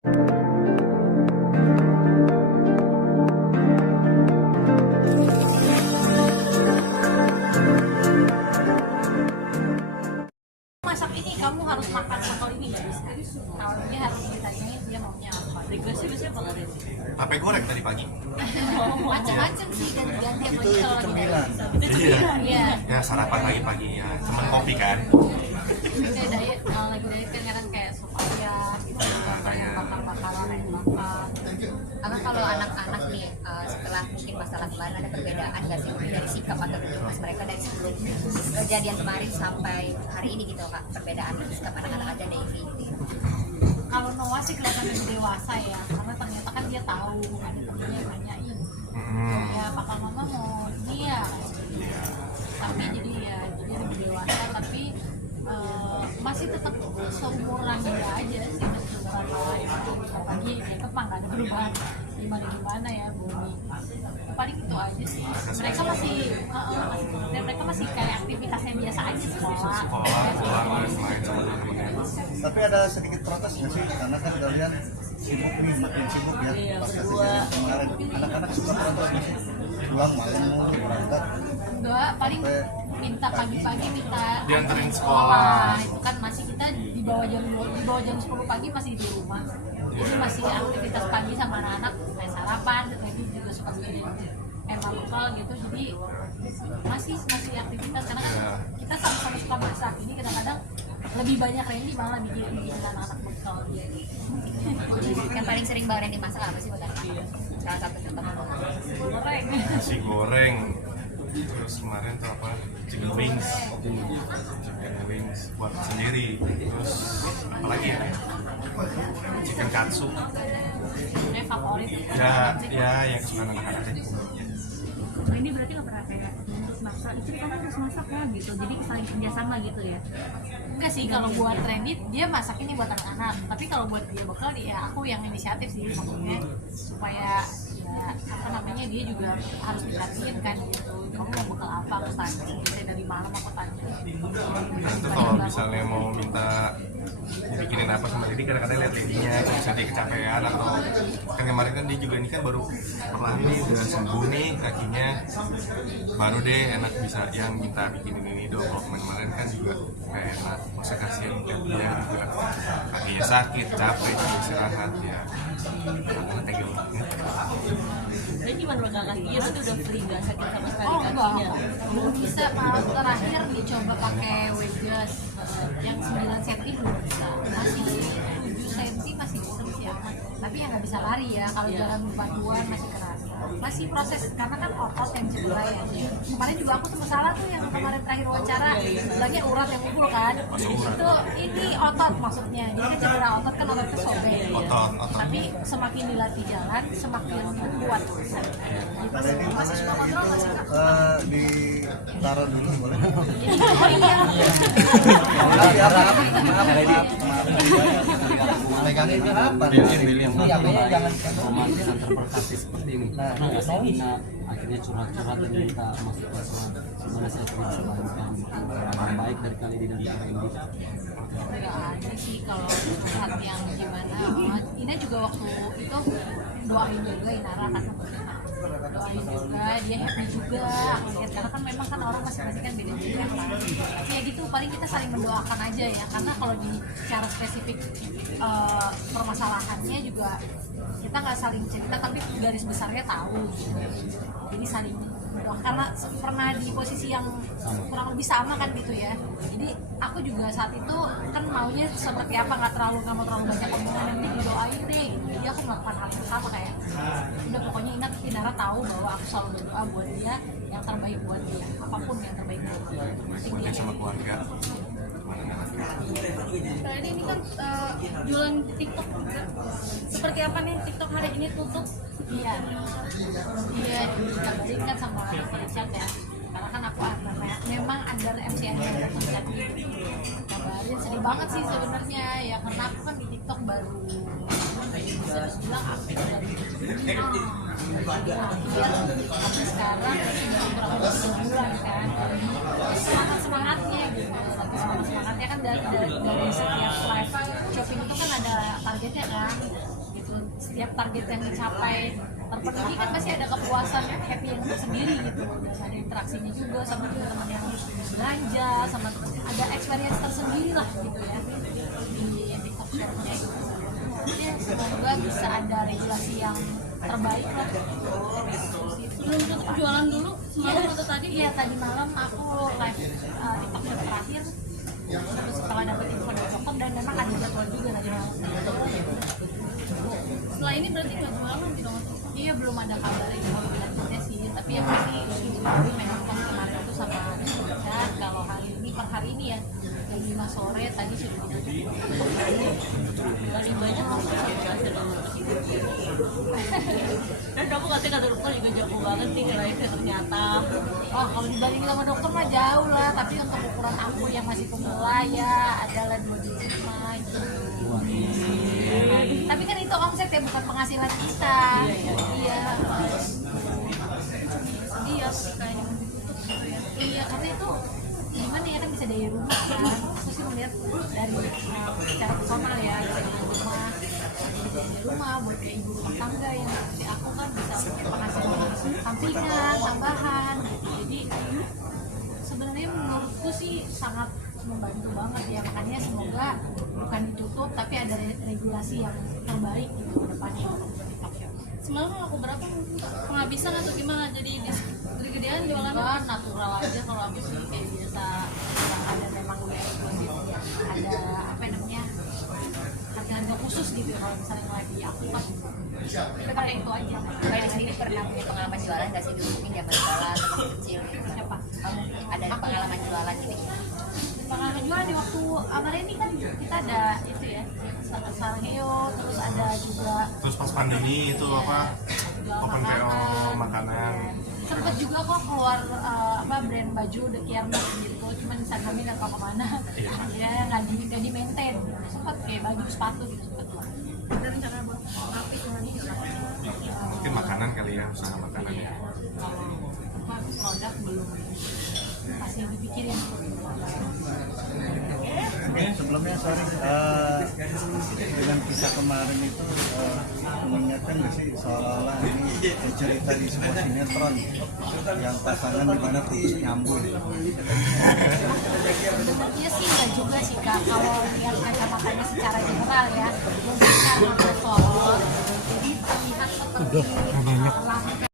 Masak ini kamu harus makan soto ini nggak bisa. Kalau dia harus ditanyain dia maunya apa. Requestnya biasanya apa nggak? Tape goreng tadi pagi. Macam-macam sih ganti-ganti Itu apalagi kalau lagi cemilan. Iya. Iya. Ya sarapan pagi-pagi ya. Cuman kopi kan. Kayak diet, kalau lagi diet kan kadang kayak sup ayam gitu, kayak bakar-bakaran ayam bakar. Karena kalau anak-anak nih setelah mungkin masalah kemarin ada perbedaan nggak sih dari sikap atau rutinitas mereka dari sebelum kejadian kemarin sampai hari ini gitu kak, perbedaan sikap anak-anak ada dari ini gitu ya. Kalau Noah sih kelihatan lebih dewasa ya, karena ternyata kan dia tahu ada temennya yang nanyain, ya papa mama mau ini ya, tapi jadi ya dia lebih dewasa tapi masih tetap seumuran dia aja sih, seumuran Noah itu apalagi mereka mah nggak ada perubahan gimana ya Bumi, paling itu aja sih. Mereka masih dan mereka masih kayak aktivitasnya biasa aja, sekolah Pulang main sama temen-temennya. Tapi ada sedikit protes nggak sih? Karena kan kalian sibuk nih, makin sibuk ya. Pas kejadian kemarin, anak-anak suka protes nggak sih? Pulang malam mulu berangkat. enggak, paling minta pagi-pagi minta Dianterin sekolah. itu kan masih kita di bawah jam 10 pagi masih di rumah, jadi masih aktivitas pagi sama anak-anak kayak sarapan, lagi juga suka bikin emang lokal gitu, jadi masih aktivitas karena kan kita sama-sama suka masak, ini kadang-kadang lebih banyak Randy malah bikin anak-anak bekal dia. Yang paling sering Bang Randy masak apa sih buat anak? Salah satu contoh Goreng. Nasi goreng. Terus kemarin tuh apa? Chicken wings buat sendiri. Terus apa lagi ya? Chicken katsu. Ini favorit. Ya yang suka anak-anak aja. Ini berarti nggak pernah kayak untuk masak, itu kamu harus masak ya gitu, jadi saling kerjasama gitu ya. Enggak sih, kalau buat Randy dia masak ini buat anak-anak, tapi kalau buat dia bekal ya aku yang inisiatif sih, maksudnya supaya ya apa namanya dia juga harus diperhatiin kan gitu, kamu mau bekal apa aku tanya, saya dari malam aku tanya. Nanti kalau misalnya mau minta dibikinin apa sama Didi, kadang-kadang lihat Didinya, kalau misalnya dia kecapean atau kan kemarin kan dia juga ini kan baru perlahan nih udah sembuh nih kakinya, baru deh enak bisa yang minta bikinin ini dong. Kalau kemarin kan juga kayak enak, masa kasihan dia juga kakinya sakit, capek, juga istirahat ya, karena tega banget. Jadi gimana udah kakinya tuh udah free nggak sakit sama sekali Oh enggak, kakinya? belum bisa, malah terakhir dicoba pakai wedges yang 9 cm belum bisa, masih 7 cm masih bisa aman, tapi yang nggak bisa lari ya, kalau jalan paduan masih keras, masih proses karena kan otot yang cedera ya. Kemarin juga aku sempat salah tuh yang kemarin terakhir wawancara, bilangnya urat yang ngumpul kan, itu ini otot maksudnya, jadi kan cedera otot kan otot sobek, Otot. tapi semakin dilatih jalan semakin kuat. Masih suka kontrol nggak sih kak? Ditaruh dulu boleh? Oh iya. Megangin apa? William romantis antar berkasih seperti ini. Nah, nggak Sabina akhirnya curhat-curhat dan minta masukan gimana saya bisa bantukan yang baik dari kali ini dan dari ini. Nggak ada sih kalau curhat yang gimana. Ina juga waktu itu doain juga Inara kan, doain juga, dia happy juga aku lihat, karena kan memang kan orang masing-masing kan beda-beda kan. Tapi ya gitu, paling kita saling mendoakan aja ya, karena kalau di cara spesifik permasalahannya juga kita nggak saling cerita, tapi garis besarnya tahu gitu. Jadi saling mendoakan, karena pernah di posisi yang kurang lebih sama kan gitu ya. Jadi aku juga saat itu kan maunya seperti apa, nggak mau terlalu banyak omongan, nanti didoain deh. Jadi aku melakukan hal yang sama kayak udah pokoknya Inara tahu bahwa aku selalu berdoa buat dia yang terbaik buat dia, apapun yang terbaik buat dia. Buat dia sama keluarga. Nah ini kan jualan TikTok juga. Seperti apa nih TikTok hari ini tutup? Iya dikabarin kan sama Richard ya, karena kan aku memang under MCN yang Richard gitu. Kabarin sedih banget sih sebenarnya ya, karena aku kan di TikTok baru bisa dibilang aktif dari tapi sekarang sudah kurang lebih 3 bulan kan, semangatnya gitu, lagi semangatnya kan dari setiap live Shopee itu kan ada targetnya kan, gitu. Setiap target yang dicapai terpenuhi kan pasti ada kepuasan, happy yang tersendiri gitu. Dan ada interaksinya juga sama teman-teman yang belanja, sama ada experience tersendiri lah gitu ya di TikTok Shop-nya gitu. Ya, semoga bisa ada regulasi yang terbaik lah. Belum tutup jualan dulu semalam atau tadi? Iya, tadi malam aku live TikTok Shop terakhir. Terus setelah dapet info dari dokter dan memang ada jadwal juga tadi malam. Setelah ini berarti nggak berlalu gitu Mas? Iya, belum ada kabar yang lebih lanjutnya sih, tapi yang pasti memang pas kemarin itu sama dan kalau per hari ini ya jam 5 sore tadi sudah Paling banyak langsung hasil dan kamu katanya kata dokter juga jago banget nih ngelainnya ternyata. oh kalau dibanding sama dokter mah jauh lah, tapi untuk ukuran aku yang masih pemula ya adalah 2,5 gitu. Tapi kan itu omset ya, bukan penghasilan kita. Iya. Iya, kayaknya ditutup gitu ya. Iya, karena itu gimana ya, kan bisa dari rumah kan. Aku sih melihat dari secara personal ya, bisa dari rumah, buat kayak ibu rumah tangga yang seperti aku kan bisa punya penghasilan sampingan, tambahan gitu. Jadi sebenarnya menurutku sih sangat membantu banget ya, makanya semoga bukan ditutup tapi ada regulasi yang terbaik gitu ke depannya untuk TikTok Shop. Semalam laku berapa mungkin Kak? Penghabisan atau gimana? Jadi gede-gedean jualan? Enggak, natural aja kalau aku sih kayak biasa. Yang ada memang udah eksklusif, ada apa namanya, harga-harga khusus gitu kalau misalnya nge-live di aku kan pakai itu aja. Kayak di sini pernah punya pengalaman jualan nggak sih dulu mungkin zaman sekolah atau kecil? Siapa? Kamu ada pengalaman jualan gitu? Pengalaman jualan di waktu Amaren ini kan kita ada itu ya, Sarheo, terus ada juga Terus pas pandemi itu apa? jual Open PO makanan. Sempet juga kok keluar brand baju The Kiernas gitu, cuman Instagramnya nggak tahu kemana. Ya nggak di maintain. Sempet kayak baju sepatu gitu sempet keluar. Ada rencana buat apa lagi? Mungkin makanan kali ya, usaha makanan ya. Kalau produk belum, masih dipikirin. Sebelumnya sorry, dengan kisah kemarin itu mengingatkan nggak sih seolah-olah ini cerita di sebuah sinetron yang pasangan di mana putus nyambung. Sebenarnya sih nggak juga sih Kak, kalau lihat kacamatanya secara general ya, mungkin karena berfollow, jadi terlihat seperti langka